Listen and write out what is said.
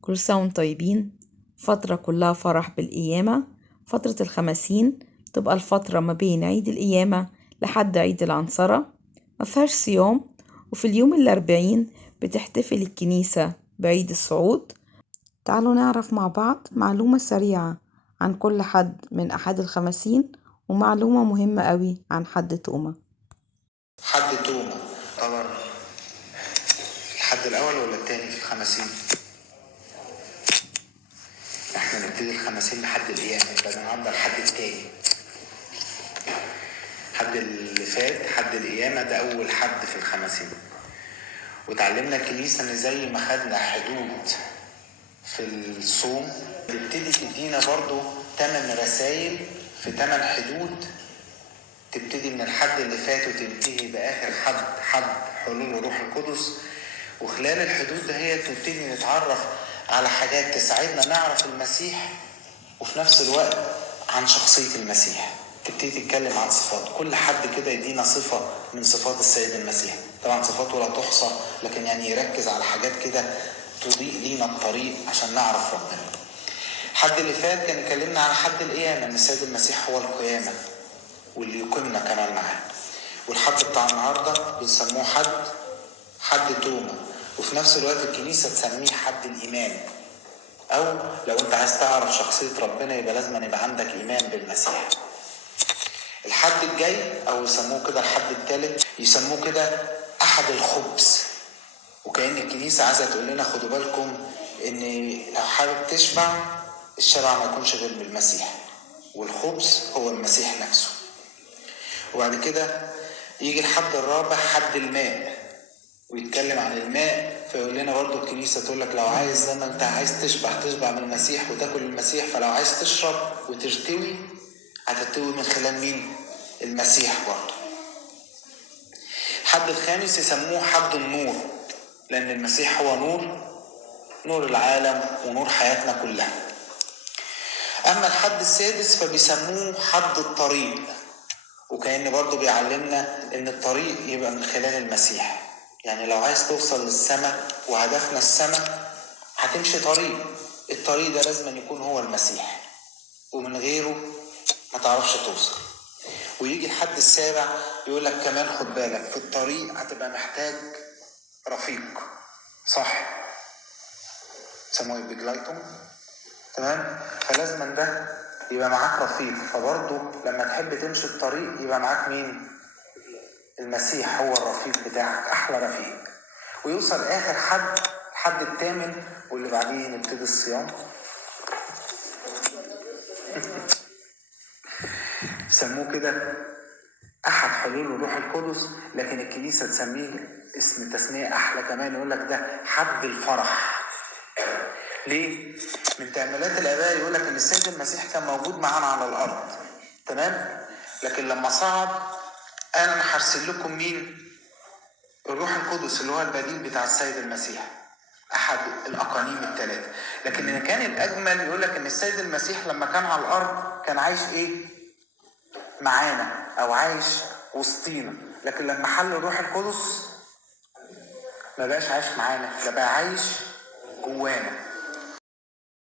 كل سنة وانتم طيبين. فترة كلها فرح بالقيامة. فترة الخمسين تبقى الفترة ما بين عيد القيامة لحد عيد العنصرة، مفيهاش صيام. وفي اليوم الأربعين بتحتفل الكنيسة بعيد الصعود. تعالوا نعرف مع بعض معلومة سريعة عن كل حد من أحد الخمسين، ومعلومة مهمة قوي عن حد توما. حد توما طبعا الحد الأول ولا التاني في الخمسين؟ احنا نبتدي الخمسين لحد القيامة، يبقى النهارده الحد التاني. حد اللي فات حد القيامة ده أول حد في الخمسين. وتعلمنا الكنيسة إن زي ما خدنا حدود في الصوم تبتدي تدينا برضو 8 رسائل في 8 حدود، تبتدي من الحد اللي فات وتنتهي بآخر حد حلول الروح القدس. وخلال الحدود ده هي تبتدي نتعرف على حاجات تساعدنا نعرف المسيح، وفي نفس الوقت عن شخصية المسيح. تبتدي تتكلم عن صفات كل حد كده، يدينا صفة من صفات السيد المسيح. طبعا صفاته لا تحصى، لكن يعني يركز على حاجات كده تضيء لينا الطريق عشان نعرف ربنا. الحد اللي فات كان يكلمنا عن حد القيامة، ان السيد المسيح هو القيامة واللي يقيمنا كمان معاه. والحد بتاع النهارده بنسموه حد توما، وفي نفس الوقت الكنيسة تسميه حد الإيمان. أو لو أنت عايز تعرف شخصية ربنا يبقى لازم يبقى عندك إيمان بالمسيح. الحد الجاي أو يسموه كده الحد الثالث، يسموه كده أحد الخبز. وكأن الكنيسة عايزة تقول لنا خدوا بالكم إن لو حابب تشبع، الشبع ما يكونش غير بالمسيح، والخبز هو المسيح نفسه. وبعد كده يجي الحد الرابع حد الماء، ويتكلم عن الماء. فيقول لنا برضو الكنيسة تقول لك لو عايز زي ما انت عايز تشبع من المسيح وتاكل المسيح، فلو عايز تشرب وترتوي هترتوي من خلال مين؟ المسيح برضو. الحد الخامس يسموه حد النور، لأن المسيح هو نور العالم ونور حياتنا كلها. أما الحد السادس فبيسموه حد الطريق، وكأن برضو بيعلمنا ان الطريق يبقى من خلال المسيح. يعني لو عايز توصل للسماء وهدفنا السماء هتمشي الطريق ده لازم يكون هو المسيح، ومن غيره ما تعرفش توصل. ويجي الحد السابع يقول لك كمان خد بالك في الطريق هتبقى محتاج رفيق، صح؟ سموه بيجلايتون، تمام؟ فلازم ده يبقى معاك رفيق. فبرضه لما تحب تمشي الطريق يبقى معاك مين؟ المسيح هو الرفيق بتاعك، احلى رفيق. ويوصل اخر الحد الثامن، واللي بعديه نبتدي الصيام. سموه كده احد حلول الروح القدس، لكن الكنيسه تسميه تسميه احلى كمان، يقول لك ده حد الفرح. ليه؟ من تأملات الآباء يقول لك ان السيد المسيح كان موجود معانا على الارض، تمام؟ لكن لما صعد قال انا هرسل لكم مين؟ الروح القدس اللي هو البديل بتاع السيد المسيح، احد الاقانيم الثلاثه. لكن اللي كان الاجمل يقول لك ان السيد المسيح لما كان على الارض كان عايش معانا او عايش وسطينا، لكن لما حل الروح القدس ما بقاش عايش معانا، ده بقى عايش جوانا.